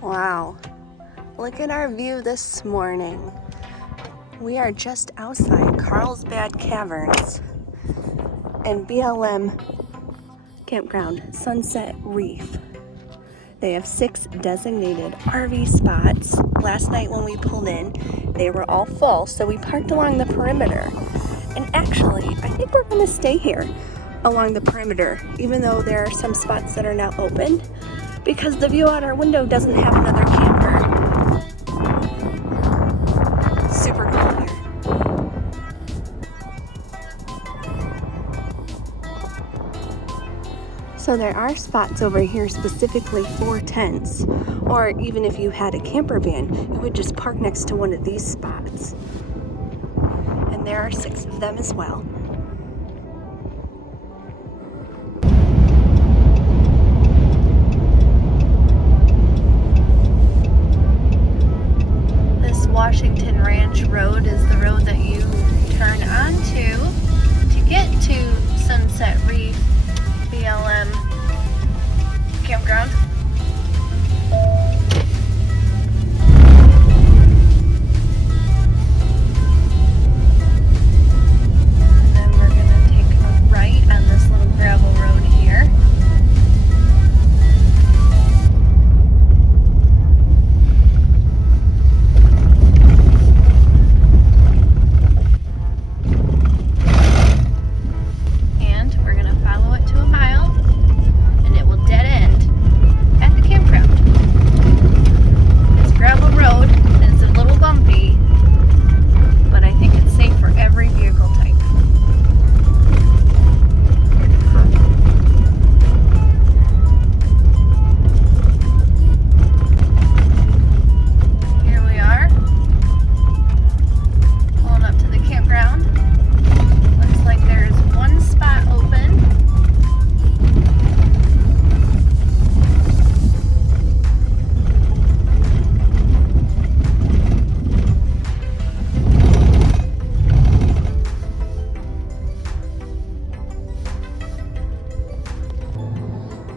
Wow, look at our view this morning. We are just outside Carlsbad Caverns and BLM Campground, Sunset Reef. They have 6 designated RV spots. Last night when we pulled in, they were all full, so we parked along the perimeter. And actually, I think we're gonna stay here along the perimeter, even though there are some spots that are now open, because the view out our window doesn't have another camper. Super cool here. So there are spots over here specifically for tents, or even if you had a camper van, you would just park next to one of these spots. And there are 6 of them as well. This Washington Ranch Road is the road that you turn onto to get to Sunset Reef BLM Campground. And then we're gonna take a right on this little gravel road here.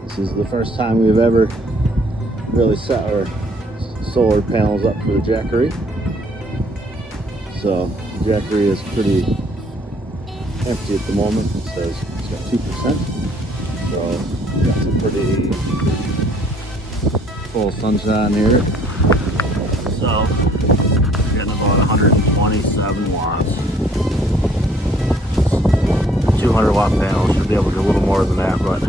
This is the first time we've ever really set our solar panels up for the Jackery. So the Jackery is pretty empty at the moment. It says it's got 2%. So we've got some pretty full sunshine here. So we're getting about 127 watts. 200 watt panels, should be able to get a little more than that, but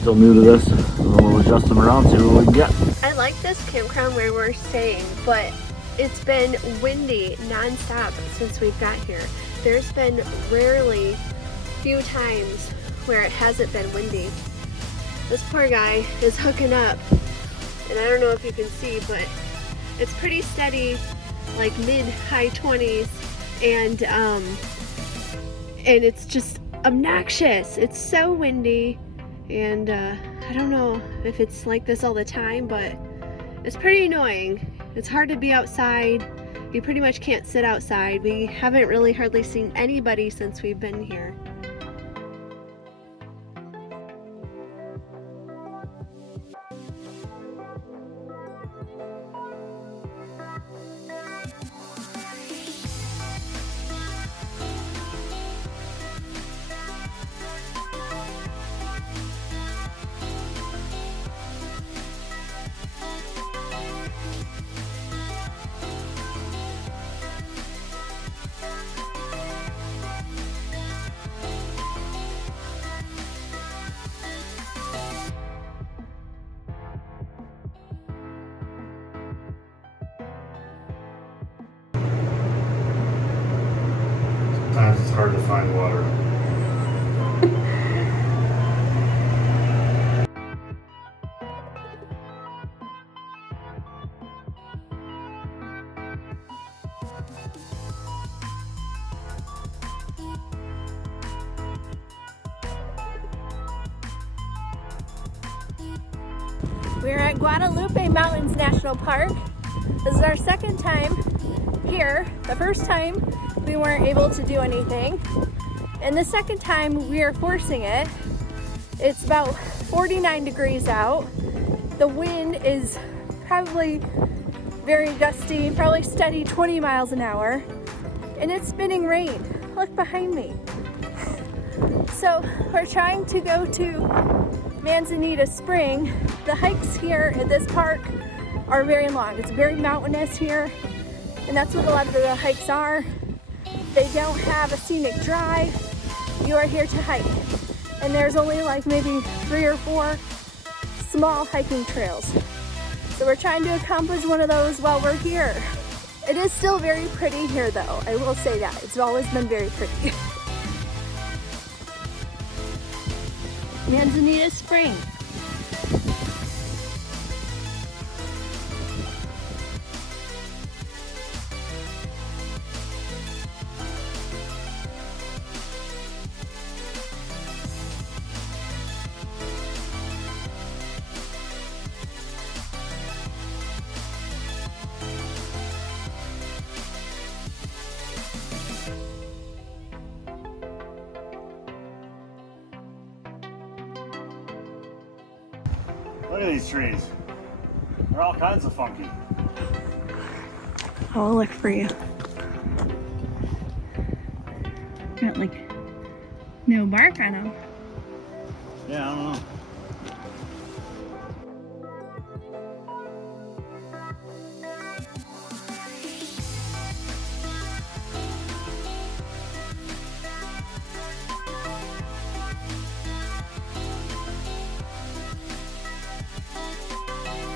still new to this, and we'll adjust them around, see what we can get. I like this campground where we're staying, but it's been windy non-stop since we've got here. There's been rarely few times where it hasn't been windy. This poor guy is hooking up, and I don't know if you can see, but it's pretty steady, like mid-high 20s, and it's just obnoxious. It's so windy. And I don't know if it's like this all the time, but it's pretty annoying. It's hard to be outside. You pretty much can't sit outside. We haven't really hardly seen anybody since we've been here. Sometimes it's hard to find water. We're at Guadalupe Mountains National Park. This is our second time here. The first time we weren't able to do anything, and the second time we are forcing it. It's about 49 degrees out. The wind is probably very gusty, probably steady 20 miles an hour. And it's spitting rain. Look behind me. So we're trying to go to Manzanita Spring. The hikes here at this park are very long. It's very mountainous here, and that's what a lot of the hikes are. They don't have a scenic drive. You are here to hike, and there's only like maybe 3 or 4 small hiking trails. So we're trying to accomplish one of those while we're here. It is still very pretty here though, I will say that. It's always been very pretty. Manzanita Spring. Look at these trees. They're all kinds of funky. I'll look for you. Got like no bark on them. Yeah, I don't know.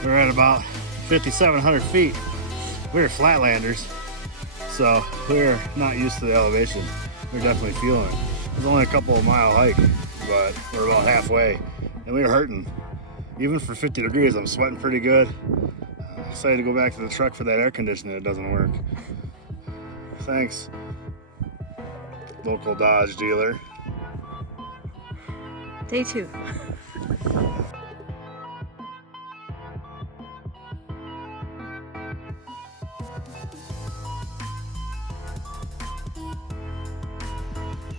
We're at about 5,700 feet. We're flatlanders, so we're not used to the elevation. We're definitely feeling it. It's only a couple of mile hike, but we're about halfway, and we were hurting. Even for 50 degrees, I'm sweating pretty good. Excited to go back to the truck for that air conditioning. It doesn't work. Thanks, local Dodge dealer. Day 2.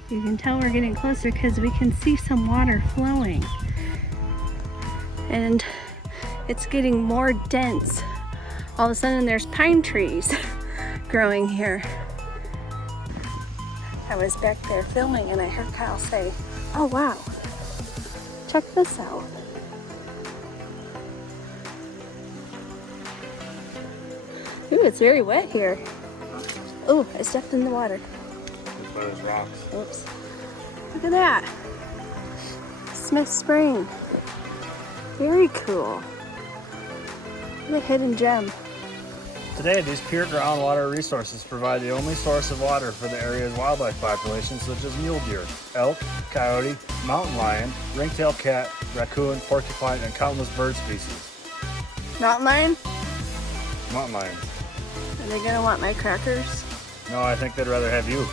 You can tell we're getting closer because we can see some water flowing. And it's getting more dense. All of a sudden there's pine trees growing here. I was back there filming and I heard Kyle say, "Oh wow, check this out." Ooh, it's very wet here. Ooh, I stepped in the water. There's rocks. Oops. Look at that. Smith Spring. Very cool. What a hidden gem. Today, these pure groundwater resources provide the only source of water for the area's wildlife populations such as mule deer, elk, coyote, mountain lion, ringtail cat, raccoon, porcupine, and countless bird species. Mountain lion? Mountain lions. Are they gonna want my crackers? No, I think they'd rather have you.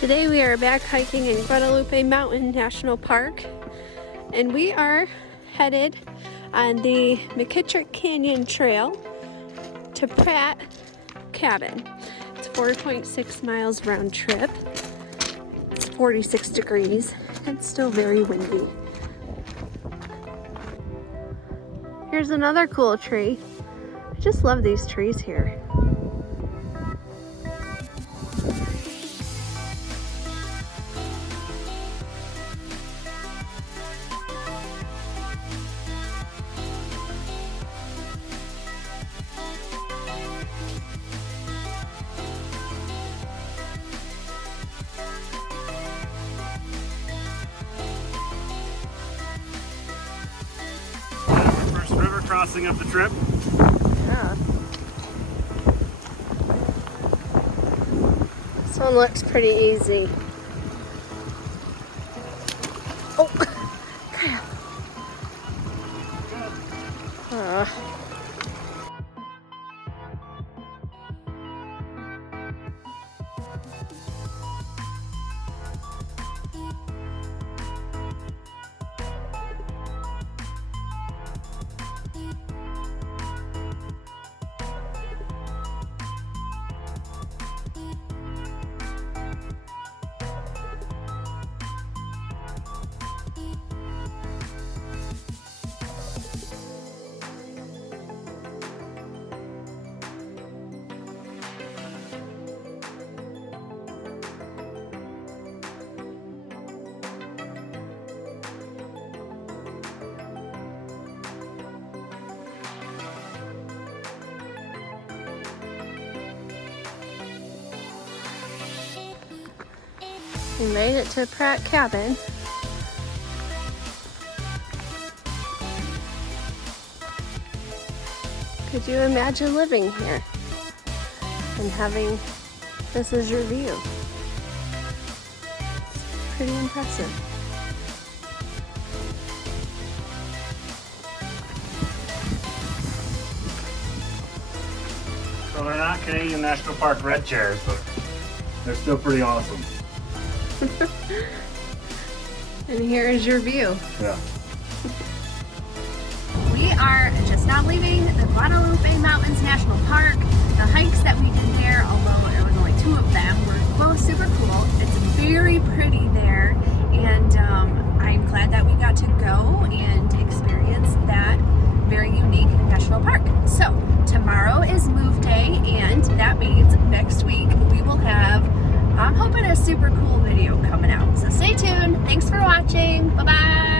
Today we are back hiking in Guadalupe Mountains National Park, and we are headed on the McKittrick Canyon Trail to Pratt Cabin. It's 4.6 miles round trip. It's 46 degrees. It's still very windy. Here's another cool tree. I just love these trees here. First river crossing of the trip. Yeah. This one looks pretty easy. Oh, Kyle. We made it to Pratt Cabin. Could you imagine living here and having this as your view? It's pretty impressive. So they're not Canadian National Park red chairs, but they're still pretty awesome. And here is your view. Yeah. We are just now leaving the Guadalupe Mountains National Park. The hikes that we did there, although there was only 2 of them, were both super cool. It's very pretty there, and I'm glad that we got to go and experience that very unique national park. So tomorrow is move day, and that means next week we will have, I'm hoping, a super cool video coming out. So stay tuned. Thanks for watching. Bye-bye.